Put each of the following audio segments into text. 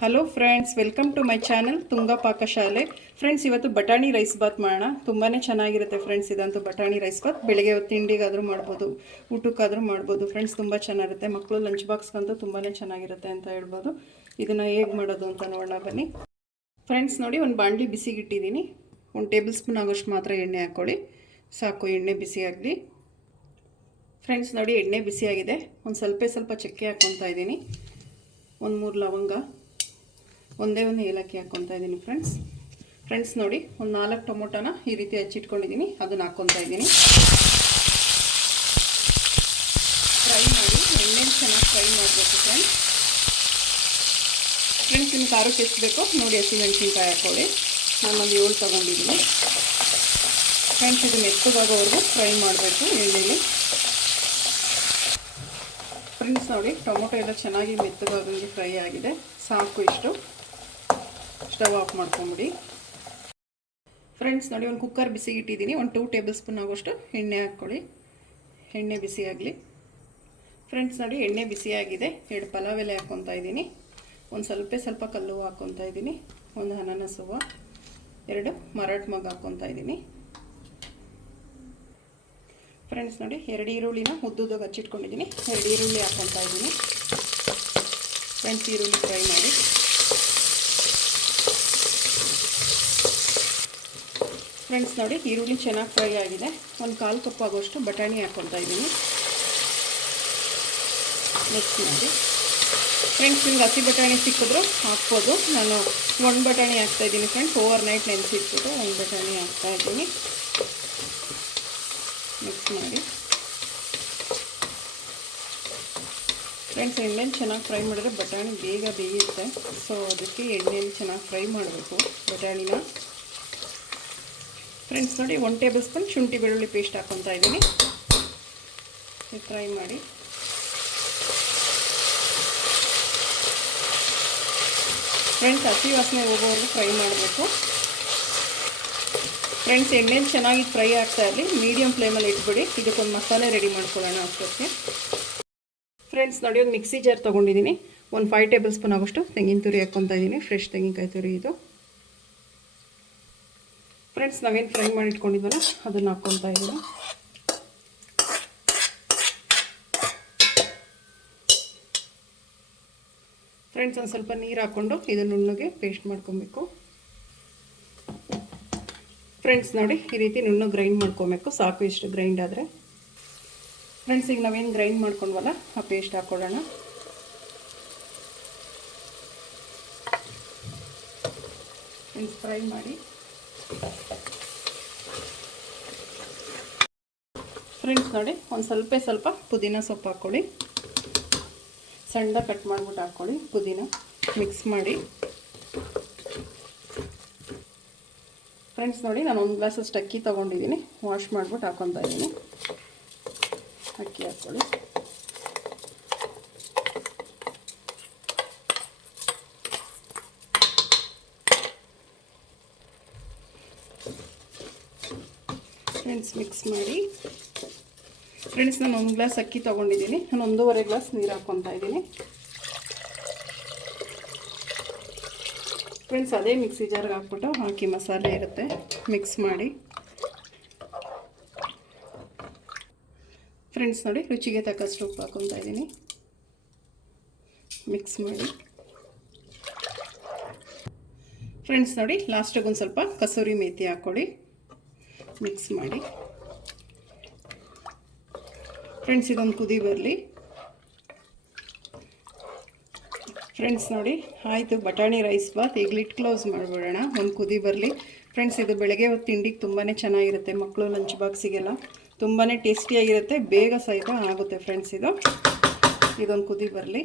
Hello friends, welcome to my channel Tunga Pakashale. Friends, ಇವತ್ತು ಬಟಾಣಿ rice Baat ಮಾಡೋಣ. ತುಂಬಾ ಚೆನ್ನಾಗಿರುತ್ತೆ ಫ್ರೆಂಡ್ಸ್. ಇದಂತೂ ಬಟಾಣಿ ರೈಸ್ ಬಾತ್ ಬೆಳಗ್ಗೆ ತಿಂಡಿಗಾದರೂ ಮಾಡ್ಬೋದು, ಊಟಕ್ಕಾದರೂ ಮಾಡ್ಬೋದು ಫ್ರೆಂಡ್ಸ್. ತುಂಬ ಚೆನ್ನಾಗಿರುತ್ತೆ. ಮಕ್ಕಳು ಲಂಚ್ ಬಾಕ್ಸ್ಗಂತೂ ತುಂಬಾ ಚೆನ್ನಾಗಿರುತ್ತೆ ಅಂತ ಹೇಳ್ಬೋದು. ಇದನ್ನು ಹೇಗೆ ಮಾಡೋದು ಅಂತ ನೋಡೋಣ ಬನ್ನಿ ಫ್ರೆಂಡ್ಸ್. ನೋಡಿ, ಒಂದು ಬಾಣಲಿ ಬಿಸಿಗಿಟ್ಟಿದ್ದೀನಿ. 1 ಟೇಬಲ್ ಸ್ಪೂನ್ ಆಗೋಷ್ಟು ಮಾತ್ರ ಎಣ್ಣೆ ಹಾಕ್ಕೊಳ್ಳಿ, ಸಾಕು. ಎಣ್ಣೆ ಬಿಸಿ ಆಗಲಿ ಫ್ರೆಂಡ್ಸ್. ನೋಡಿ, ಎಣ್ಣೆ ಬಿಸಿಯಾಗಿದೆ. ಒಂದು ಸ್ವಲ್ಪ ಚಕ್ಕೆ ಹಾಕ್ಕೊತಾ ಇದ್ದೀನಿ. 1-3 ಲವಂಗ, ಒಂದೇ ಒಂದು ಏಲಕ್ಕಿ ಹಾಕ್ಕೊತಾ ಇದ್ದೀನಿ ಫ್ರೆಂಡ್ಸ್. ನೋಡಿ, ಒಂದು 4 ಟೊಮೊಟೊನ ಈ ರೀತಿ ಹಚ್ಚಿಟ್ಕೊಂಡಿದ್ದೀನಿ, ಅದನ್ನು ಹಾಕ್ಕೊತಾ ಇದ್ದೀನಿ. ಫ್ರೈ ಮಾಡಿ, ಎಣ್ಣೆಲಿ ಚೆನ್ನಾಗಿ ಫ್ರೈ ಮಾಡಬೇಕು ಫ್ರೆಂಡ್ಸ್. ಇನ್ನು ಖಾರಕ್ಕೆ ಎಷ್ಟು ಬೇಕೋ ನೋಡಿ ಹಸಿಮೆಣಸಿನ್ಕಾಯಿ ಹಾಕ್ಕೊಳ್ಳಿ. ನಾನೊಂದು 7 ತೊಗೊಂಡಿದ್ದೀನಿ ಫ್ರೆಂಡ್ಸ್. ಇದು ಮೆತ್ತಗಾಗೋವರೆಗೂ ಫ್ರೈ ಮಾಡಬೇಕು ಎಣ್ಣೆಲಿ ಫ್ರೆಂಡ್ಸ್. ನೋಡಿ, ಟೊಮೊಟೊ ಎಲ್ಲ ಚೆನ್ನಾಗಿ ಮೆತ್ತಗಾಗೋಂಗೆ ಫ್ರೈ ಆಗಿದೆ, ಸಾಕು. ಇಷ್ಟು ಸ್ಟವ್ ಆಫ್ ಮಾಡ್ಕೊಂಬಿಡಿ ಫ್ರೆಂಡ್ಸ್. ನೋಡಿ, ಒಂದು ಕುಕ್ಕರ್ ಬಿಸಿಗಿಟ್ಟಿದ್ದೀನಿ. ಒಂದು 2 ಟೇಬಲ್ ಸ್ಪೂನ್ ಆಗೋಷ್ಟು ಎಣ್ಣೆ ಹಾಕ್ಕೊಳ್ಳಿ. ಎಣ್ಣೆ ಬಿಸಿ ಆಗಲಿ ಫ್ರೆಂಡ್ಸ್. ನೋಡಿ, ಎಣ್ಣೆ ಬಿಸಿಯಾಗಿದೆ. 2 ಪಲಾವ್ ಎಲೆ ಹಾಕ್ಕೊತಾ ಇದ್ದೀನಿ. ಒಂದು ಸ್ವಲ್ಪ ಕಲ್ಲು ಹಾಕ್ಕೊತಾ ಇದ್ದೀನಿ. ಒಂದು ಅನಾನಸ್ ಹೂವು, 2 ಮರಾಠ ಮೊಗ್ಗು ಹಾಕ್ಕೊತಾ ಇದ್ದೀನಿ ಫ್ರೆಂಡ್ಸ್. ನೋಡಿ, 2 ಈರುಳ್ಳಿನ ಉದ್ದುದಾಗ ಹಚ್ಚಿಟ್ಕೊಂಡಿದ್ದೀನಿ. 2 ಈರುಳ್ಳಿ ಹಾಕ್ಕೊತಾ ಇದ್ದೀನಿ ಫ್ರೆಂಡ್ಸ್. ಈರುಳ್ಳಿ ಫ್ರೈ ಮಾಡಿ ಫ್ರೆಂಡ್ಸ್. ನೋಡಿ, ಈರುಳ್ಳಿ ಚೆನ್ನಾಗಿ ಫ್ರೈ ಆಗಿದೆ. ಒಂದು 1/4 ಕಪ್ ಆಗೋಷ್ಟು ಬಟಾಣಿ ಹಾಕ್ಕೊತಾ ಇದ್ದೀನಿ. ಮಿಕ್ಸ್ ಮಾಡಿ ಫ್ರೆಂಡ್ಸ್. ನಿಮ್ಗೆ ಹಸಿ ಬಟಾಣಿ ಸಿಕ್ಕಿದ್ರು ಹಾಕ್ಬೋದು. ನಾನು 1 ಬಟಾಣಿ ಹಾಕ್ತಾಯಿದ್ದೀನಿ ಫ್ರೆಂಡ್ಸ್. ಓವರ್ ನೈಟ್ ನೆನೆಸಿಟ್ಬಿಟ್ಟು 1 ಬಟಾಣಿ ಹಾಕ್ತಾಯಿದ್ದೀನಿ. ಮಿಕ್ಸ್ ಮಾಡಿ ಫ್ರೆಂಡ್ಸ್. ಎಣ್ಣೆಲಿ ಚೆನ್ನಾಗಿ ಫ್ರೈ ಮಾಡಿದ್ರೆ ಬಟಾಣಿ ಬೇಗ ಬೇಯುತ್ತೆ. ಸೊ ಅದಕ್ಕೆ ಎಣ್ಣೆಲಿ ಚೆನ್ನಾಗಿ ಫ್ರೈ ಮಾಡಬೇಕು ಬಟಾಣಿನ ಫ್ರೆಂಡ್ಸ್. ನೋಡಿ, 1 ಟೇಬಲ್ ಸ್ಪೂನ್ ಶುಂಠಿ ಬೆಳ್ಳುಳ್ಳಿ ಪೇಸ್ಟ್ ಹಾಕ್ಕೊತಾ ಇದ್ದೀನಿ. ಫ್ರೈ ಮಾಡಿ ಫ್ರೆಂಡ್ಸ್. ಹಸಿ ವಾಸನೆ ಹೋಗೋವರೆಗೂ ಫ್ರೈ ಮಾಡಬೇಕು ಫ್ರೆಂಡ್ಸ್. ಎಣ್ಣೆಲಿ ಚೆನ್ನಾಗಿ ಫ್ರೈ ಆಗ್ತಾ ಇರಲಿ, ಮೀಡಿಯಮ್ ಫ್ಲೇಮಲ್ಲಿ ಇಟ್ಬಿಡಿ. ಇದಕ್ಕೊಂದು ಮಸಾಲೆ ರೆಡಿ ಮಾಡ್ಕೊಳ್ಳೋಣ ಅಷ್ಟೊತ್ತಿಗೆ ಫ್ರೆಂಡ್ಸ್. ನೋಡಿ, ಒಂದು ಮಿಕ್ಸಿ ಜಾರ್ ತೊಗೊಂಡಿದ್ದೀನಿ. ಒಂದು 5 ಟೇಬಲ್ ಸ್ಪೂನ್ ಆಗೋಷ್ಟು ತೆಂಗಿನ ತುರಿ ಹಾಕ್ಕೊತಾ ಇದ್ದೀನಿ. ಫ್ರೆಶ್ ತೆಂಗಿನಕಾಯಿ ತುರಿ ಇದು ಫ್ರೆಂಡ್ಸ್. ನಾವೇನು ಫ್ರೈ ಮಾಡಿ ಇಟ್ಕೊಂಡಿದ್ವಲ್ಲ ಅದನ್ನು ಹಾಕ್ಕೊತಾ ಇದ್ದೀನಿ ಫ್ರೆಂಡ್ಸ್. ಒಂದು ಸ್ವಲ್ಪ ನೀರು ಹಾಕ್ಕೊಂಡು ಇದನ್ನು ನುಣ್ಣಗೆ ಪೇಸ್ಟ್ ಮಾಡ್ಕೊಬೇಕು ಫ್ರೆಂಡ್ಸ್. ನೋಡಿ, ಈ ರೀತಿ ನುಣ್ಣಗೆ ಗ್ರೈಂಡ್ ಮಾಡ್ಕೊಬೇಕು, ಸಾಕು. ಇಷ್ಟು ಗ್ರೈಂಡ್ ಆದರೆ ಫ್ರೆಂಡ್ಸ್. ಈಗ ನಾವೇನು ಗ್ರೈಂಡ್ ಮಾಡ್ಕೊಂಡ್ವಲ್ಲ ಆ ಪೇಸ್ಟ್ ಹಾಕ್ಕೊಳ್ಳೋಣ ಫ್ರೆಂಡ್ಸ್. ಫ್ರೈ ಮಾಡಿ ಫ್ರೆಂಡ್ಸ್. ನೋಡಿ, ಒಂದು ಸ್ವಲ್ಪ ಪುದೀನ ಸೊಪ್ಪು ಹಾಕ್ಕೊಳ್ಳಿ. ಸಣ್ಣ ಕಟ್ ಮಾಡಿಬಿಟ್ಟು ಹಾಕ್ಕೊಳ್ಳಿ ಪುದೀನ. ಮಿಕ್ಸ್ ಮಾಡಿ ಫ್ರೆಂಡ್ಸ್. ನೋಡಿ, ನಾನು 1 ಗ್ಲಾಸಷ್ಟು ಅಕ್ಕಿ ತೊಗೊಂಡಿದ್ದೀನಿ. ವಾಶ್ ಮಾಡಿಬಿಟ್ಟು ಹಾಕ್ಕೊತಾ ಇದ್ದೀನಿ. ಅಕ್ಕಿ ಹಾಕ್ಕೊಳ್ಳಿ ಫ್ರೆಂಡ್ಸ್. ಮಿಕ್ಸ್ ಮಾಡಿ ಫ್ರೆಂಡ್ಸ್. ನಾನು 1 ಗ್ಲಾಸ್ ಅಕ್ಕಿ ತೊಗೊಂಡಿದ್ದೀನಿ. ನಾನು 1.5 ಗ್ಲಾಸ್ ನೀರು ಹಾಕ್ಕೊತಾ ಇದ್ದೀನಿ ಫ್ರೆಂಡ್ಸ್. ಅದೇ ಮಿಕ್ಸಿ ಜಾರ್ಗೆ ಹಾಕ್ಬಿಟ್ಟು ಹಾಕಿ ಮಸಾಲೆ ಇರುತ್ತೆ, ಮಿಕ್ಸ್ ಮಾಡಿ ಫ್ರೆಂಡ್ಸ್. ನೋಡಿ, ರುಚಿಗೆ ತಕ್ಕಷ್ಟು ಉಪ್ಪು ಹಾಕ್ಕೊತಾ ಇದ್ದೀನಿ. ಮಿಕ್ಸ್ ಮಾಡಿ ಫ್ರೆಂಡ್ಸ್. ನೋಡಿ, ಲಾಸ್ಟಿಗೆ ಒಂದು ಸ್ವಲ್ಪ ಕಸೂರಿ ಮೇಥಿ ಹಾಕ್ಕೊಳ್ಳಿ. ಮಿಕ್ಸ್ ಮಾಡಿ ಫ್ರೆಂಡ್ಸ್. ಇದೊಂದು ಕುದಿ ಬರಲಿ ಫ್ರೆಂಡ್ಸ್. ನೋಡಿ, ಆಯಿತು ಬಟಾಣಿ ರೈಸ್ ಬಾತ್. ಈಗ ಲಿಡ್ ಕ್ಲೋಸ್ ಮಾಡಿಬಿಡೋಣ, ಒಂದು ಕುದಿ ಬರಲಿ ಫ್ರೆಂಡ್ಸ್. ಇದು ಬೆಳಗ್ಗೆ ಹೊತ್ತು ತಿಂಡಿಗೆ ತುಂಬಾ ಚೆನ್ನಾಗಿರುತ್ತೆ. ಮಕ್ಕಳು ಲಂಚ್ ಬಾಕ್ಸಿಗೆಲ್ಲ ತುಂಬಾ ಟೇಸ್ಟಿಯಾಗಿರುತ್ತೆ, ಬೇಗ ಸಹಿತ ಆಗುತ್ತೆ ಫ್ರೆಂಡ್ಸ್. ಇದೊಂದು ಕುದಿ ಬರಲಿ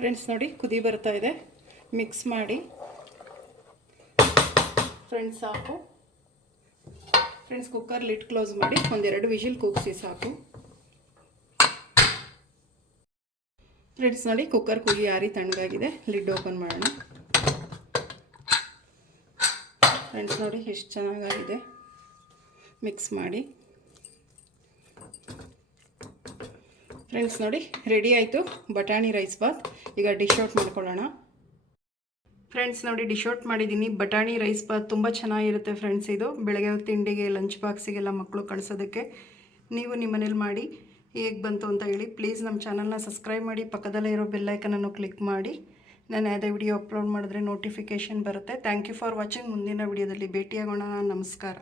ಫ್ರೆಂಡ್ಸ್. ನೋಡಿ, ಕುದಿ ಬರ್ತಾ ಇದೆ. ಮಿಕ್ಸ್ ಮಾಡಿ ಫ್ರೆಂಡ್ಸ್. ಸಾಕು ಫ್ರೆಂಡ್ಸ್. ಕುಕ್ಕರ್ ಲಿಡ್ ಕ್ಲೋಸ್ ಮಾಡಿ ಒಂದು 2 ವಿಷಿಲ್ ಕೂಗಿಸಿ, ಸಾಕು ಫ್ರೆಂಡ್ಸ್. ನೋಡಿ, ಕುಕ್ಕರ್ ಕುದಿ ಆರಿ ತಣ್ಣಗಾಗಿದೆ. ಲಿಡ್ ಓಪನ್ ಮಾಡೋಣ ಫ್ರೆಂಡ್ಸ್. ನೋಡಿ, ಎಷ್ಟು ಚೆನ್ನಾಗಾಗಿದೆ. ಮಿಕ್ಸ್ ಮಾಡಿ ಫ್ರೆಂಡ್ಸ್ ನೋಡಿ ರೆಡಿ ಆಯಿತು ಬಟಾಣಿ ರೈಸ್ ಬಾತ್. ಈಗ ಡಿಶ್ ಔಟ್ ಮಾಡ್ಕೊಳ್ಳೋಣ. ಫ್ರೆಂಡ್ಸ್ ನೋಡಿ ಡಿಶ್ ಔಟ್ ಮಾಡಿದ್ದೀನಿ. ಬಟಾಣಿ ರೈಸ್ ಬಾತ್ ತುಂಬ ಚೆನ್ನಾಗಿರುತ್ತೆ ಫ್ರೆಂಡ್ಸ್. ಇದು ಬೆಳಗ್ಗೆ ತಿಂಡಿಗೆ ಲಂಚ್ ಬಾಕ್ಸಿಗೆಲ್ಲ ಮಕ್ಕಳು ಕಳಿಸೋದಕ್ಕೆ ನೀವು ನಿಮ್ಮ ಮನೇಲಿ ಮಾಡಿ ಹೇಗೆ ಬಂತು ಅಂತ ಹೇಳಿ. ಪ್ಲೀಸ್ ನಮ್ಮ ಚಾನಲ್ನ ಸಬ್ಸ್ಕ್ರೈಬ್ ಮಾಡಿ, ಪಕ್ಕದಲ್ಲೇ ಇರೋ ಬೆಲ್ಲೈಕನನ್ನು ಕ್ಲಿಕ್ ಮಾಡಿ. ನಾನು ಯಾವುದೇ ವಿಡಿಯೋ ಅಪ್ಲೋಡ್ ಮಾಡಿದ್ರೆ ನೋಟಿಫಿಕೇಷನ್ ಬರುತ್ತೆ. Thank you for watching. ಮುಂದಿನ ವಿಡಿಯೋದಲ್ಲಿ ಭೇಟಿಯಾಗೋಣ. ನಮಸ್ಕಾರ.